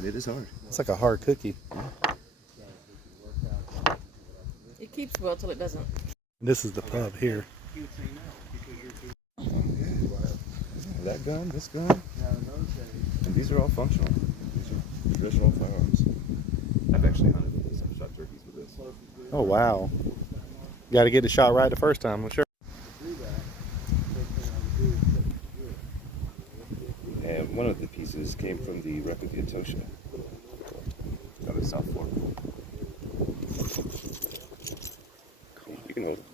And it is hard. It's like a hard cookie. It keeps well till it doesn't. This is the pub here. That gun, this gun, and these are all functional. These are traditional firearms. I've actually hunted with this. I've shot turkeys with this. Oh wow! Got to get the shot right the first time, I'm sure. And one of the pieces came from the wreck of the Etosha out of South Fork. You can hold it.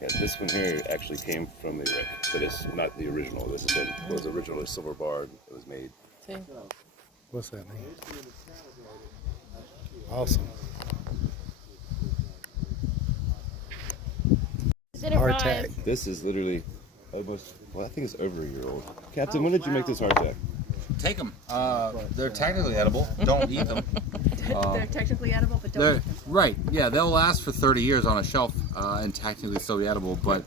Yeah, this one here actually came from a wreck, but it's not the original. This is what was originally silver barred. It was made. See? What's that mean? Awesome. Hardtack. This is literally almost, well, I think it's over a year old. Captain, when did you make this hardtack? Take them. They're technically edible. Don't eat them. They're technically edible, but don't eat them. Right. Yeah, they'll last for 30 years on a shelf and technically still be edible. But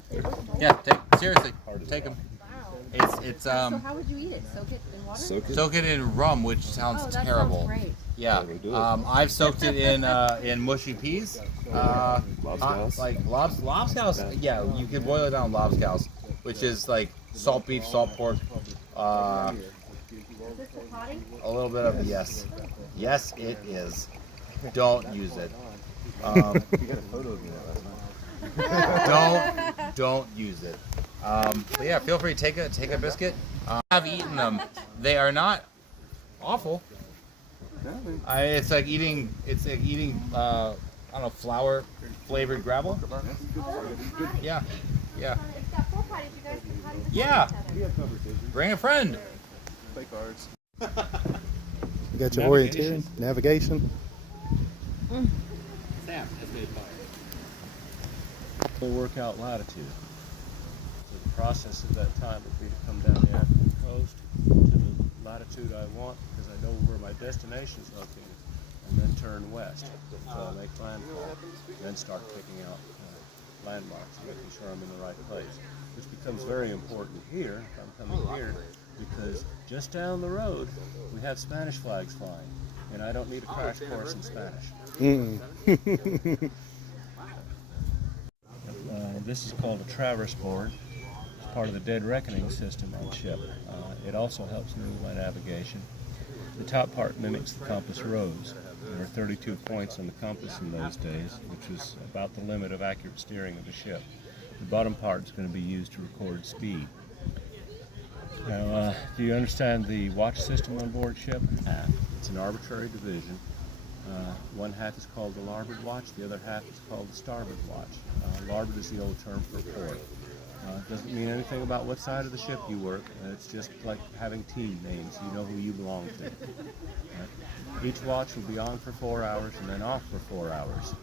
yeah, seriously, take them. It's So how would you eat it? Soak it in water? soak it in rum, which sounds Oh, that terrible. sounds great. Yeah. I've soaked it in mushy peas. Like lobscouse. Yeah, you can boil it down in lobscouse, which is like salt beef, salt pork. A little bit of yes, it is. Don't use it. You got a photo of me last night. Don't use it. But yeah, feel free to take a biscuit. I've eaten them. They are not awful. It's like eating I don't know, flour flavored gravel. Yeah. Yeah. Bring a friend. Play cards. You got your orienteering, navigation. Sam has made fire. We'll work out latitude. The process at that time would be to come down the African coast to the latitude I want because I know where my destination is located, and then turn west. So make landfall, then start picking out landmarks and making sure I'm in the right place, which becomes very important here if I'm coming here because just down the road we have Spanish flags flying, and I don't need a crash course in Spanish. This is called a traverse board. It's part of the dead reckoning system on ship. It also helps me with my navigation. The top part mimics the compass rose. There were 32 points on the compass in those days, which was about the limit of accurate steering of the ship. The bottom part is going to be used to record speed. Now, do you understand the watch system on board ship? It's an arbitrary division. One half is called the larboard watch, the other half is called the starboard watch. Larboard is the old term for port. Doesn't mean anything about what side of the ship you work. It's just like having team names. You know who you belong to. Each watch will be on for 4 hours and then off for 4 hours.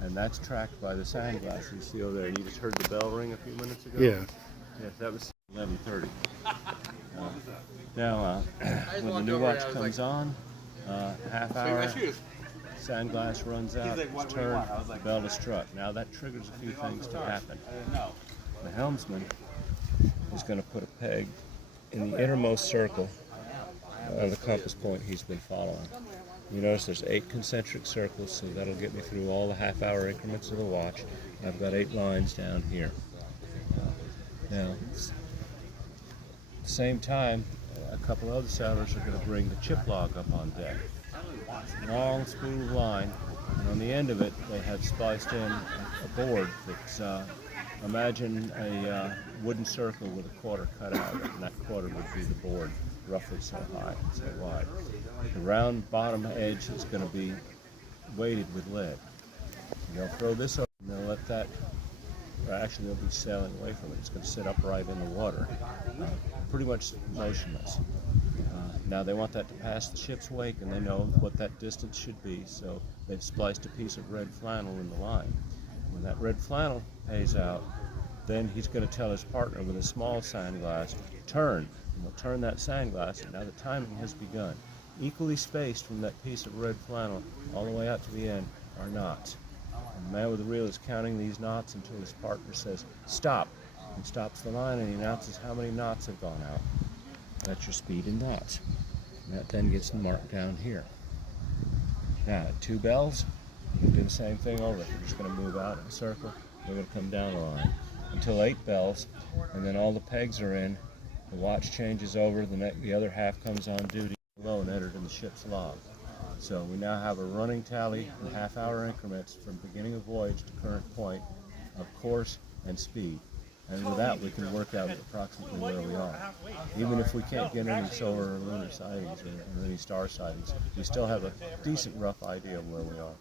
And that's tracked by the sand glass you see over there. You just heard the bell ring a few minutes ago? Yeah. Yes, that was 11:30. Now, when the new watch comes on, half hour, sand glass runs out, it's turned, the bell is struck. Now that triggers a few things to happen. The helmsman is going to put a peg in the innermost circle on the compass point he's been following. You notice there's 8 concentric circles, so that'll get me through all the half-hour increments of the watch. I've got 8 lines down here. Now, at the same time, a couple other sailors are going to bring the chip log up on deck. Long spool of line, and on the end of it they have spliced in a board that's, imagine a wooden circle with a quarter cut out of it, and that quarter would be the board, roughly so high and so wide. The round bottom edge is going to be weighted with lead. They'll throw this over and they'll let that, or actually they'll be sailing away from it. It's going to sit upright in the water, pretty much motionless. Now they want that to pass the ship's wake, and they know what that distance should be, so they've spliced a piece of red flannel in the line. When that red flannel pays out, then he's going to tell his partner with a small sand glass, turn, and he'll turn that sand glass, and now the timing has begun. Equally spaced from that piece of red flannel all the way out to the end are knots. And the man with the reel is counting these knots until his partner says, stop, and stops the line, and he announces how many knots have gone out. That's your speed in knots. And that then gets marked down here. Now at 2 bells, we do the same thing over. We're just going to move out in a circle. We're going to come down a line until 8 bells, and then all the pegs are in. The watch changes over. The other half comes on duty below and entered in the ship's log. So we now have a running tally in half-hour increments from beginning of voyage to current point of course and speed. And with that, we can work out approximately where we are. Even if we can't get any solar or lunar sightings or any star sightings, we still have a decent rough idea of where we are.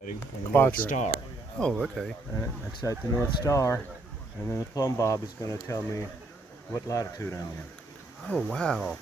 And the North Quadrant. Star. Oh, okay. That's at the North Star, and then the plumb bob is going to tell me what latitude I'm in. Oh, wow.